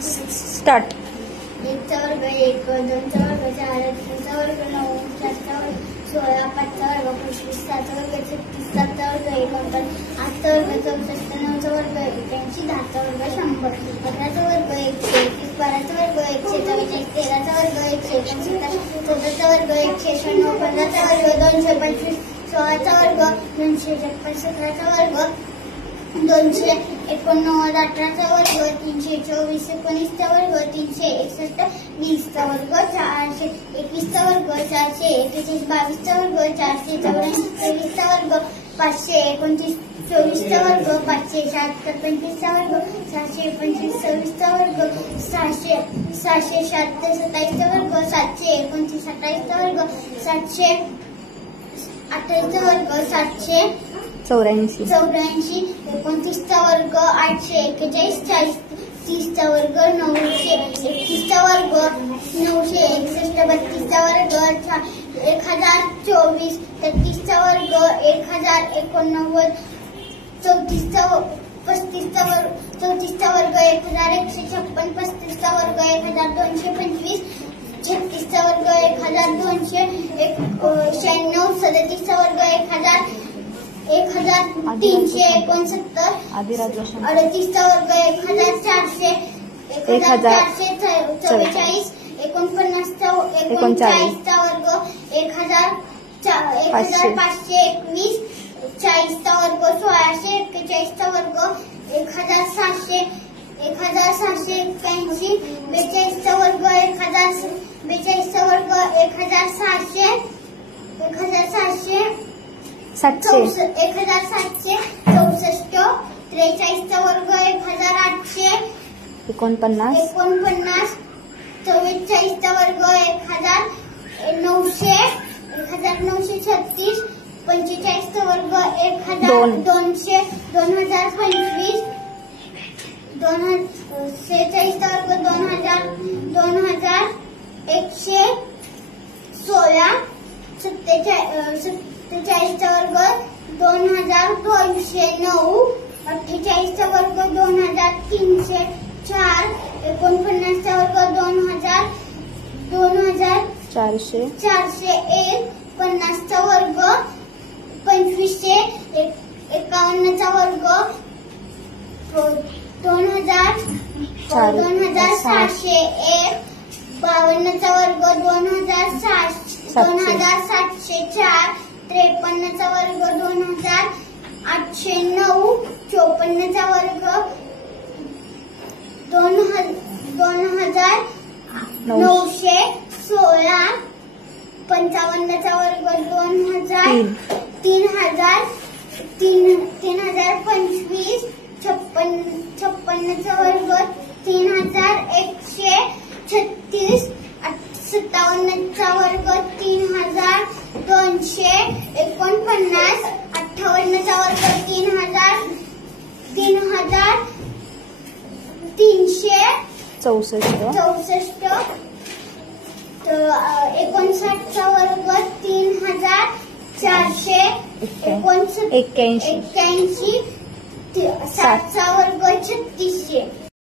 Start. 1 चा वर्ग 1, 2 चा वर्ग 4, 3 चा वर्ग 9, 4 चा वर्ग 16, 5 चा वर्ग 25, 6 चा वर्ग 36, 7 चा वर्ग 49, 8 चा वर्ग 64, 9 चा वर्ग 81, 10 चा वर्ग 100, 11 चा वर्ग 121, 12 चा वर्ग 144, 13 चा वर्ग 159, 14 चा वर्ग 196, 15 चा वर्ग 225, 16 चा वर्ग 256, 17 चा वर्ग 289, 18 चा वर्ग 324, 19 चा वर्ग 361, 20 चा वर्ग 421 चा वर्ग 441, 22 चा वर्ग 484, 23 चा वर्ग 529, 24 चा वर्ग 576, 25 चा वर्ग 625, 26 चा वर्ग 676, 27 चा वर्ग 729, 28 चा वर्ग 728 चा वर्ग 784, 29 चा वर्ग 841, 40, 30 चा वर्ग 931 चा वर्ग 961, 32 चा वर्ग 1024, 33 चा वर्ग 1089, 34 चा 35 चा वर्ग 1156, 35 चा वर्ग 1225, 36 चा वर्ग 1296, 37 चा वर्ग 1369, 38 चा वर्ग 1444, 49 चा 39 चा वर्ग 1521, 40 चा वर्ग 1641 चा वर्ग 1781, 42 चा वर्ग 42 चा वर्ग 1764, 43 चा वर्ग 1849, 44 चा वर्ग 1936, 45 चा वर्ग 2025, 46 चा वर्ग 2116, 47 चा वर्ग 2209, 48 चा वर्ग 2304, 49 चा वर्ग 2401, 50 चा वर्ग 2500, 51 चा वर्ग 2701, 52 चा वर्ग 2704, 53 चा वर्ग 2809, 54 चा वर्ग 2916, 55 चा वर्ग 3025, 56 चा वर्ग 3136, 57 चा वर्ग 3249, 58 चा वर्ग 3364, 59 चा वर्ग 3481, 60 चा वर्ग 3600.